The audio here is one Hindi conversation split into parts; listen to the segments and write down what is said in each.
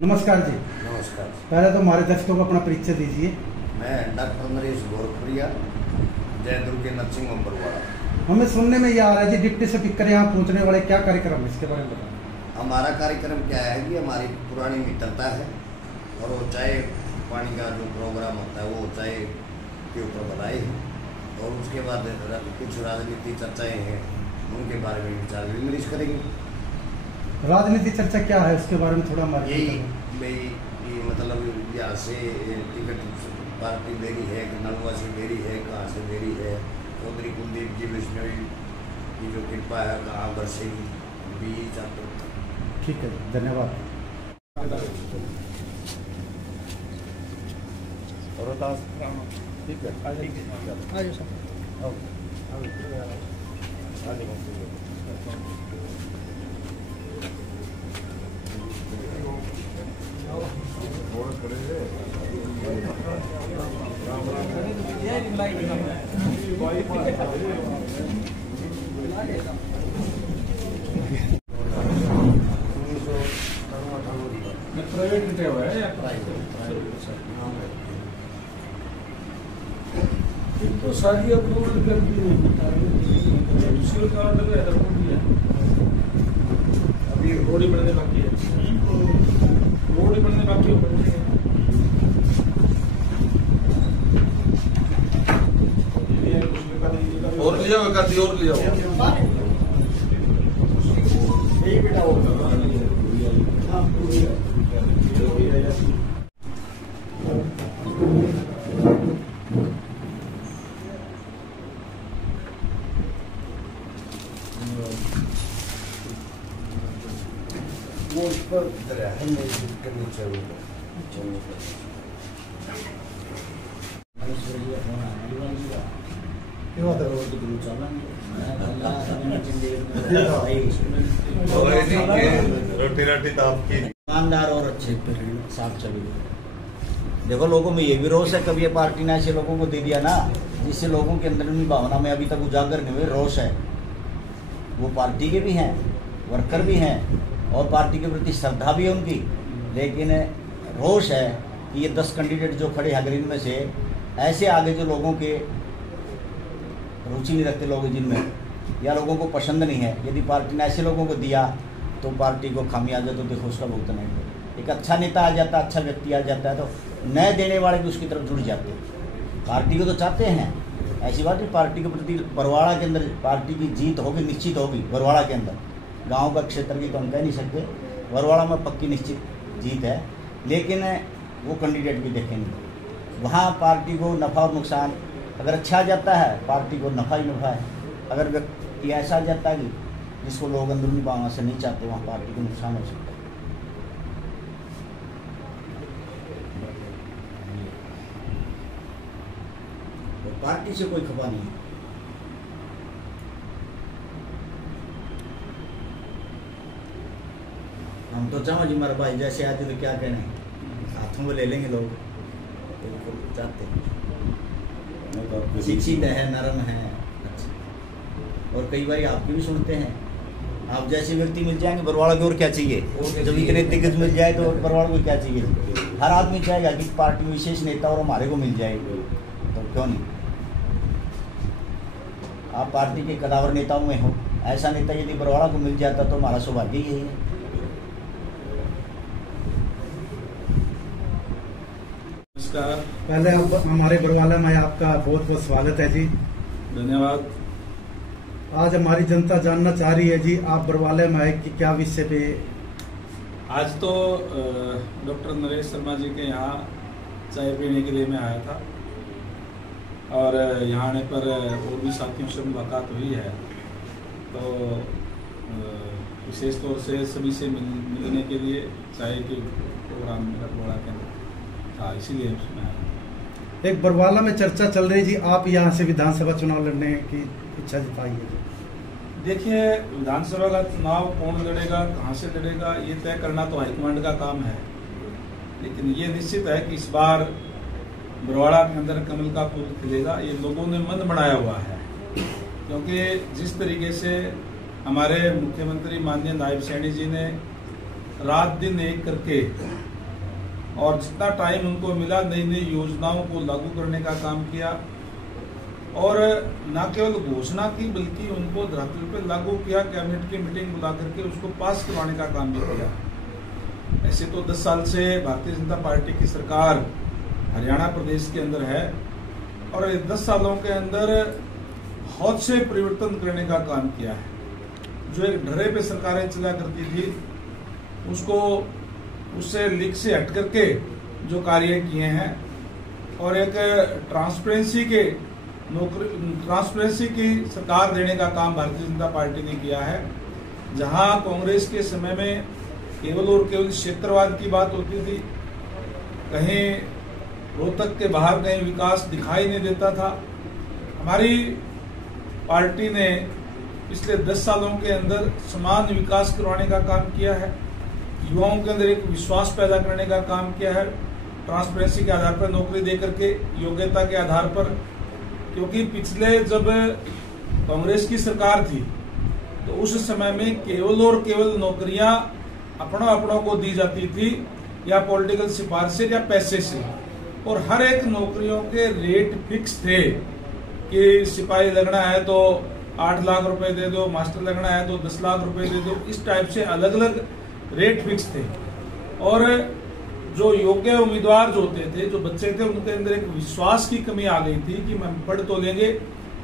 नमस्कार जी। नमस्कार। पहले तो हमारे दर्शकों को अपना परिचय दीजिए। मैं डॉक्टर नरेश गोरखपुरिया, जयपुर के नर्सिंग होम बरवाड़ा। हमें सुनने में ये आ रहा है जी डिप्टी स्पीकर यहाँ पहुँचने वाले, क्या कार्यक्रम है इसके बारे में बताएं। हमारा कार्यक्रम क्या है कि हमारी पुरानी मित्रता है और वो चाय पानी का जो प्रोग्राम होता है वो चाय के ऊपर बनाए हैं और उसके बाद कुछ राजनीति चर्चाएँ हैं, उनके बारे में विचार विमर्श करेंगे। राजनीति चर्चा क्या है उसके बारे में थोड़ा हमारे यही मतलब यहाँ से टिकट पार्टी दे रही है, नलवा से दे रही है, कहाँ से दे रही है, चौधरी कुलदीप जी विष्णोई की जो कृपा है कहाँ बरसेगी, भी चाहते हैं। ठीक है, धन्यवाद। ठीक है, प्राइवेट हुआ है या तो शादी अप्रूवल कर दी है, अभी रोड ही बनने बाकी है, रोड ही बनने बाकी है। और लिया होगा और लिया होगा बेटा वो उस पर है नहीं करनी चाहिए। रोटी रोटी तो आपकी ईमानदार और अच्छे साफ चली। देखो लोगों में ये भी रोष है, कभी ये पार्टी ने ऐसे लोगों को दे दिया ना जिससे लोगों के अंदर भी भावना में अभी तक उजागर नहीं हुए, रोष है। वो पार्टी के भी हैं, वर्कर भी हैं और पार्टी के प्रति श्रद्धा भी है उनकी, लेकिन रोष है कि ये 10 कैंडिडेट जो खड़े हैं ग्रीन में से ऐसे आगे जो लोगों के रुचि नहीं रखते लोग जिनमें या लोगों को पसंद नहीं है, यदि पार्टी ने ऐसे लोगों को दिया तो पार्टी को खामियाजा तो देखो उसका भुगतना है। एक अच्छा नेता आ जाता है, अच्छा व्यक्ति आ जाता है तो नए देने वाले भी उसकी तरफ जुड़ जाते हैं। पार्टी को तो चाहते हैं, ऐसी बात नहीं। पार्टी के प्रति बरवाड़ा के अंदर पार्टी की जीत होगी, निश्चित होगी। बरवाड़ा के अंदर गांव का क्षेत्र की तो हम कह नहीं सकते, बरवाड़ा में पक्की निश्चित जीत है, लेकिन वो कैंडिडेट भी देखेंगे। वहाँ पार्टी को नफ़ा और नुकसान, अगर अच्छा आ जाता है पार्टी को नफ़ा ही नफ़ा है, अगर व्यक्ति ऐसा आ जाता है कि जिसको लोग अंदरूनी भावना से नहीं चाहते वहाँ पार्टी को नुकसान हो सकता है। तो पार्टी से कोई खफा नहीं है। हम तो चाहो जी मेरे भाई जैसे आते तो क्या कहने, हाथों में ले लेंगे लोग, बिल्कुल चाहते हैं। शिक्षित है, नरम है, अच्छा। और कई बार आपकी भी सुनते हैं, आप जैसे व्यक्ति मिल जाएंगे बरवाड़ा को और क्या चाहिए, जब इतने दिग्गज मिल जाए तो बरवाड़ा को क्या चाहिए। हर आदमी चाहेगा कि पार्टी विशेष नेता और हमारे को मिल जाए, तो क्यों नहीं। आप पार्टी के कदावर नेताओं में हो, ऐसा नेता यदि बरवाड़ा को मिल जाता तो हमारा सौभाग्य ही है। पहले हमारे बरवाला में आपका बहुत बहुत स्वागत है जी। धन्यवाद। आज हमारी जनता जानना चाह रही है जी आप बरवाले में आए कि क्या विषय पे। आज तो डॉक्टर नरेश शर्मा जी के यहाँ चाय पीने के लिए मैं आया था और यहाँ आने पर और भी साथियों से मुलाकात हुई है, तो विशेष तौर से सभी से मिलने के लिए चाय के प्रोग्राम मेरा बड़ा केंद्र था, इसीलिए मैं आया। एक बरवाला में चर्चा चल रही जी, आप यहाँ से विधानसभा चुनाव लड़ने की इच्छा जताई है। देखिए, विधानसभा का चुनाव कौन लड़ेगा, कहाँ से लड़ेगा, ये तय करना तो हाईकमांड का काम है, लेकिन ये निश्चित है कि इस बार बरवाड़ा के अंदर कमल का फूल खिलेगा, ये लोगों ने मन बनाया हुआ है। क्योंकि जिस तरीके से हमारे मुख्यमंत्री माननीय नायब सैनी जी ने रात दिन एक करके और जितना टाइम उनको मिला नई नई योजनाओं को लागू करने का काम किया, और न केवल घोषणा की बल्कि उनको धरातल पे लागू किया। कैबिनेट की मीटिंग बुला करके उसको पास करवाने का काम भी किया। ऐसे तो 10 साल से भारतीय जनता पार्टी की सरकार हरियाणा प्रदेश के अंदर है, और 10 सालों के अंदर बहुत से परिवर्तन करने का काम किया है। जो एक ढर्रे पे सरकारें चला करती थी उसको उससे लीक से हट करके जो कार्य किए हैं, और एक ट्रांसपेरेंसी की सरकार देने का काम भारतीय जनता पार्टी ने किया है। जहां कांग्रेस के समय में केवल और केवल क्षेत्रवाद की बात होती थी, कहीं रोहतक के बाहर कहीं विकास दिखाई नहीं देता था, हमारी पार्टी ने पिछले 10 सालों के अंदर समान विकास करवाने का काम किया है। युवाओं के अंदर एक विश्वास पैदा करने का काम किया है, ट्रांसपेरेंसी के आधार पर नौकरी देकर के, योग्यता के आधार पर। क्योंकि पिछले जब कांग्रेस की सरकार थी तो उस समय में केवल और केवल नौकरियां अपनों को दी जाती थी, या पॉलिटिकल सिफारिश से या पैसे से, और हर एक नौकरियों के रेट फिक्स थे कि सिपाही लगना है तो 8 लाख रुपए दे दो, मास्टर लगना है तो 10 लाख रुपए दे दो। इस टाइप से अलग अलग रेट फिक्स थे, और जो योग्य उम्मीदवार जो होते थे, जो बच्चे थे, उनके अंदर एक विश्वास की कमी आ गई थी कि मैं पढ़ तो लेंगे,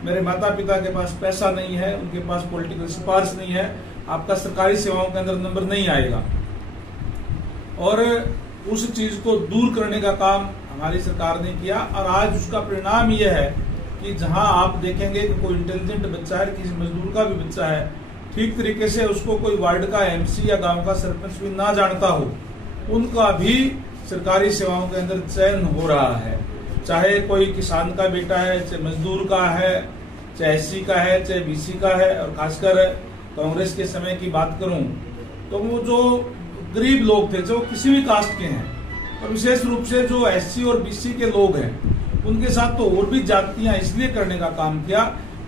मेरे माता पिता के पास पैसा नहीं है, उनके पास पॉलिटिकल सिफारिश नहीं है, आपका सरकारी सेवाओं के अंदर नंबर नहीं आएगा। और उस चीज को दूर करने का काम हमारी सरकार ने किया, और आज उसका परिणाम यह है कि जहां आप देखेंगे कि कोई इंटेलिजेंट बच्चा है, किसी मजदूर का भी बच्चा है, ठीक तरीके से उसको कोई वार्ड का एमसी या गांव का सरपंच भी ना जानता हो, उनका भी सरकारी सेवाओं के अंदर चयन हो रहा है। चाहे कोई किसान का बेटा है, चाहे मजदूर का है, चाहे एससी का है, चाहे बीसी का है। और खासकर कांग्रेस के समय की बात करूं तो वो जो गरीब लोग थे, जो किसी भी कास्ट के हैं, और विशेष रूप से जो एससी और बीसी के लोग हैं, उनके साथ तो और भी जातियां इसलिए करने का काम किया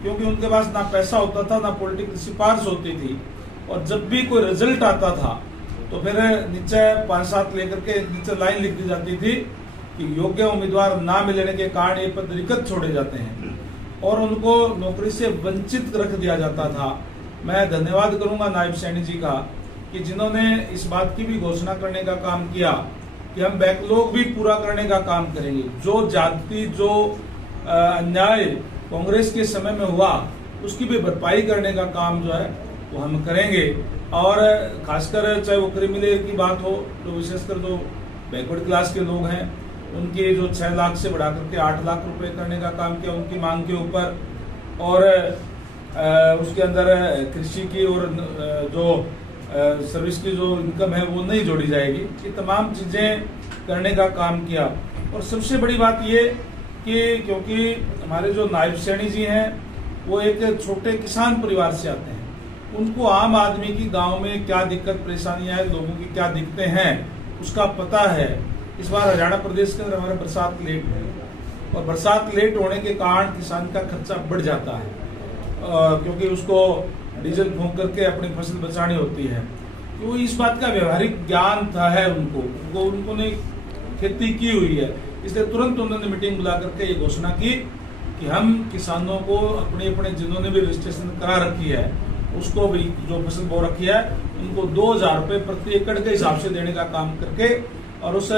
क्योंकि उनके पास ना पैसा होता था, ना पॉलिटिकल सिफारिश होती थी, और जब भी कोई रिजल्ट आता था तो फिर नीचे 5-7 लेकर के नीचे लाइन लिख दी जाती थी कि योग्य उम्मीदवार ना मिलने के कारण ये पद रिक्त छोड़े जाते हैं, और उनको नौकरी से वंचित रख दिया जाता था। मैं धन्यवाद करूंगा नायब सैनी जी का कि जिन्होंने इस बात की भी घोषणा करने का काम किया कि हम बैकलॉग भी पूरा करने का काम करेंगे। जो जाति, जो अन्याय कांग्रेस के समय में हुआ, उसकी भी भरपाई करने का काम जो है वो हम करेंगे। और खासकर चाहे वो क्रिमिनल की बात हो, जो विशेषकर जो बैकवर्ड क्लास के लोग हैं, उनके जो 6 लाख से बढ़ा करके 8 लाख रुपए करने का काम किया उनकी मांग के ऊपर, और उसके अंदर कृषि की और जो सर्विस की जो इनकम है वो नहीं जोड़ी जाएगी। ये तमाम चीजें करने का काम किया। और सबसे बड़ी बात ये कि क्योंकि हमारे जो नायब सैनी जी हैं वो एक छोटे किसान परिवार से आते हैं, उनको आम आदमी की गांव में क्या दिक्कत परेशानियां हैं, लोगों की क्या दिक्कतें हैं, उसका पता है। इस बार हरियाणा प्रदेश के अंदर हमारा बरसात लेट है, और बरसात लेट होने के कारण किसान का खर्चा बढ़ जाता है, क्योंकि उसको डीजल फूंक करके अपनी फसल बचानी होती है। तो इस बात का व्यवहारिक ज्ञान था है उन्होंने खेती की हुई है, इसलिए तुरंत उन्होंने मीटिंग बुला करके ये घोषणा की कि हम किसानों को अपने जिन्होंने भी रजिस्ट्रेशन करा रखी है, उसको भी जो फसल बो रखी है, उनको 2000 रुपए प्रति एकड़ के हिसाब से देने का काम करके, और उस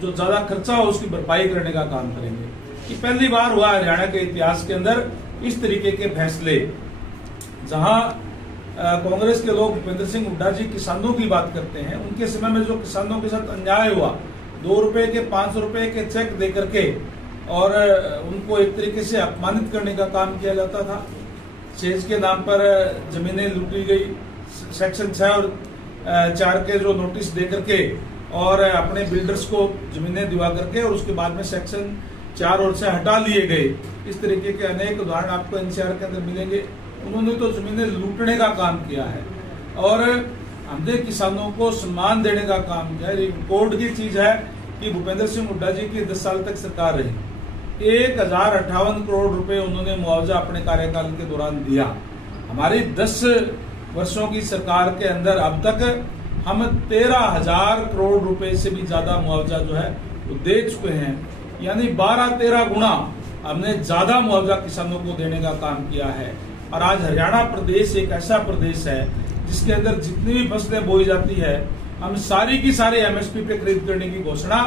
जो ज्यादा खर्चा हो उसकी भरपाई करने का काम करेंगे। ये पहली बार हुआ हरियाणा के इतिहास के अंदर इस तरीके के फैसले, जहां कांग्रेस के लोग भूपेंद्र सिंह हुड्डा जी किसानों की बात करते हैं। उनके समय में जो किसानों के साथ अन्याय हुआ, 2 रुपए के 500 रुपए के चेक दे करके और उनको एक तरीके से अपमानित करने का काम किया जाता था। सेज के नाम पर जमीनें लूटी गई, सेक्शन 6 और 4 के जो नोटिस दे करके और अपने बिल्डर्स को जमीनें दिवा करके, और उसके बाद में सेक्शन 4 और 6 हटा लिए गए। इस तरीके के अनेक उदाहरण आपको एनसीआर के अंदर मिलेंगे। उन्होंने तो जमीनें लूटने का काम किया है और हमने किसानों को सम्मान देने का काम किया है। रिकॉर्ड की चीज है कि भूपेंद्र सिंह हुड्डा जी की 10 साल तक सरकार रही, 1058 करोड़ रुपए उन्होंने मुआवजा अपने कार्यकाल के दौरान दिया। हमारी 10 वर्षों की सरकार के अंदर अब तक हम 13,000 करोड़ रुपए से भी ज्यादा मुआवजा जो है वो दे चुके हैं। यानी 12-13 गुना हमने ज्यादा मुआवजा किसानों को देने का काम किया है। और आज हरियाणा प्रदेश एक ऐसा प्रदेश है जिसके अंदर जितनी भी फसलें बोई जाती है, हम सारी की सारी एमएसपी पे खरीद करने की घोषणा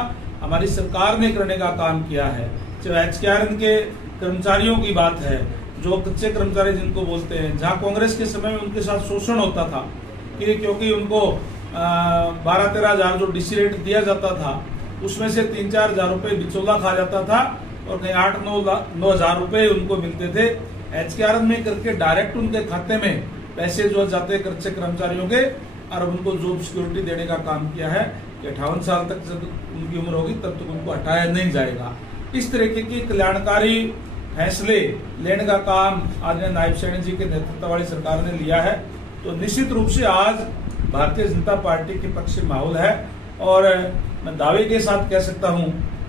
हमारी सरकार ने करने का काम किया है। चाहे HKRN के कर्मचारियों की बात है, जो कच्चे कर्मचारी जिनको बोलते हैं, जहां कांग्रेस के समय में उनके साथ शोषण होता था कि क्योंकि उनको 12-13 हजार जो डीसी रेट दिया जाता था उसमें से 3-4 हजार रुपए बिचौला खा जाता था और कहीं 8-9 हजार रुपए उनको मिलते थे। HKRN में करके डायरेक्ट उनके खाते में पैसे जो जाते कच्चे कर्मचारियों के, और उनको जॉब सिक्योरिटी देने का काम किया है कि 58 साल तक जब उनकी उम्र होगी तब तक उनको हटाया नहीं जाएगा। इस तरीके की कल्याणकारी फैसले लेने का काम आज नायब सैनी जी के नेतृत्व वाली सरकार ने लिया है। तो निश्चित रूप से आज भारतीय जनता पार्टी के पक्ष में माहौल है और मैं दावे के साथ कह सकता हूं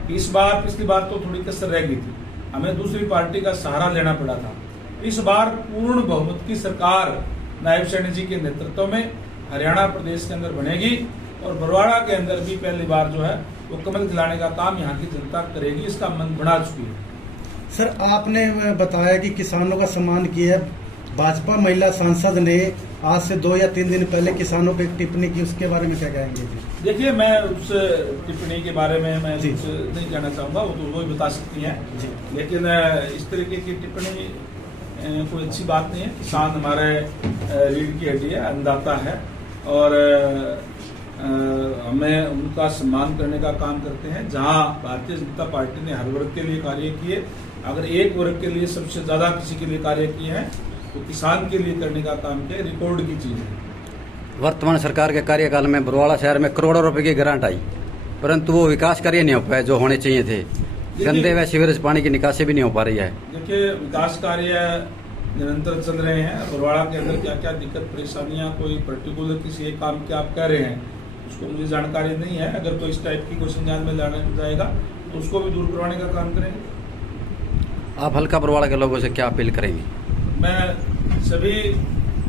कि इस बार, पिछली बार तो थोड़ी कसर रह गई थी, हमें दूसरी पार्टी का सहारा लेना पड़ा था। इस बार पूर्ण बहुमत की सरकार नायब सैनी जी के नेतृत्व में हरियाणा प्रदेश के अंदर बनेगी और बरवाड़ा के अंदर भी पहली बार जो है वो कमल खिलाने का काम यहाँ की जनता करेगी, इसका मन बना चुकी है। सर, आपने बताया कि किसानों का सम्मान किया है। भाजपा महिला सांसद ने आज से 2 या 3 दिन पहले किसानों पर एक टिप्पणी की, उसके बारे में क्या कहेंगे? देखिए, मैं उस टिप्पणी के बारे में मैं कुछ नहीं कहना चाहूंगा, वो तो वो ही बता सकती हैं। लेकिन इस तरीके की टिप्पणी कोई अच्छी बात नहीं है। किसान हमारे रीढ़ की हड्डी है, अन्नदाता है और हमें उनका सम्मान करने का काम करते हैं। जहां भारतीय जनता पार्टी ने हर वर्ग के लिए कार्य किए, अगर एक वर्ग के लिए सबसे ज्यादा किसी के लिए कार्य किए हैं तो किसान के लिए करने का काम किया, रिकॉर्ड की चीज है। वर्तमान सरकार के कार्यकाल में बरवाड़ा शहर में करोड़ों रुपए की ग्रांट आई, परंतु वो विकास कार्य नहीं हो पाए जो होने चाहिए थे। गंदे व सीवरेज पानी की निकासी भी नहीं हो पा रही है। देखिए, विकास कार्य निरंतर चल रहे हैं। बरवाड़ा के अंदर क्या क्या दिक्कत परेशानियां, कोई पर्टिकुलर किसी एक काम के आप कह रहे हैं, उसको मुझे जानकारी नहीं है। अगर कोई इस टाइप की कोई संज्ञान में लाना जाएगा तो उसको भी दूर करवाने का काम करेंगे। आप हल्का बरवाड़ा के लोगों से क्या अपील करेंगे? मैं सभी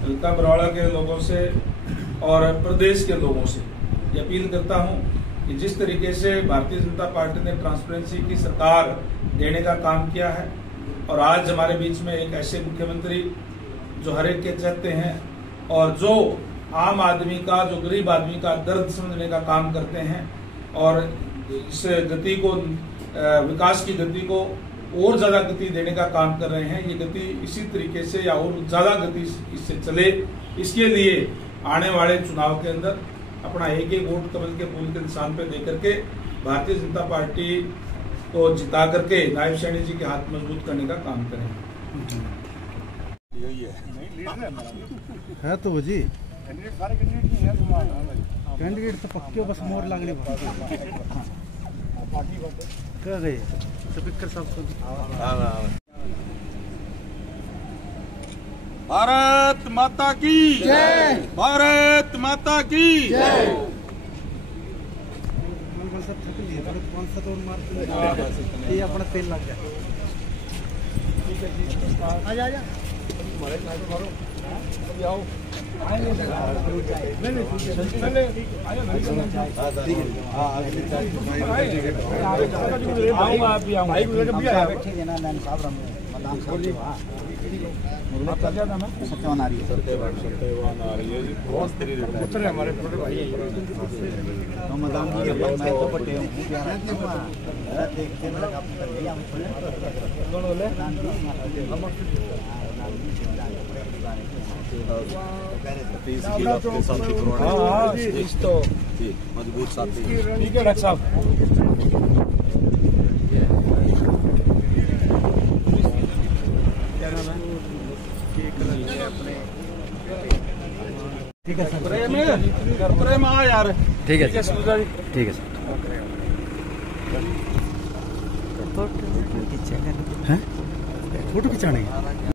हल्का बरवाड़ा के लोगों से और प्रदेश के लोगों से ये अपील करता हूं कि जिस तरीके से भारतीय जनता पार्टी ने ट्रांसपेरेंसी की सरकार देने का काम किया है और आज हमारे बीच में एक ऐसे मुख्यमंत्री जो हर एक के चाहते हैं और जो आम आदमी का, जो गरीब आदमी का दर्द समझने का काम करते हैं और इस गति को, विकास की गति को और ज्यादा गति देने का काम कर रहे हैं। ये गति इसी तरीके से या और ज्यादा गति इससे चले, इसके लिए आने वाले चुनाव के अंदर अपना एक वोट कमल के फूल के निशान पे देकर के भारतीय जनता पार्टी को जिता करके नायब सैनी जी के हाथ मजबूत करने का काम करें। है तो वो जी कैंडिडेट तो पक्के, बस मोर लागले कह गए स्पीकर साहब। भारत माता की जय, भारत माता की जय। ये अपना तेल लग गया। आजा आजा आओ। सत्यवान आ रही है हमारे भाई मजबूत साथी। ठीक है डॉक्टर साहब। ठीक है सर, प्रेम आ यार। ठीक है सर, ठीक है सर। फोटो खिंचाने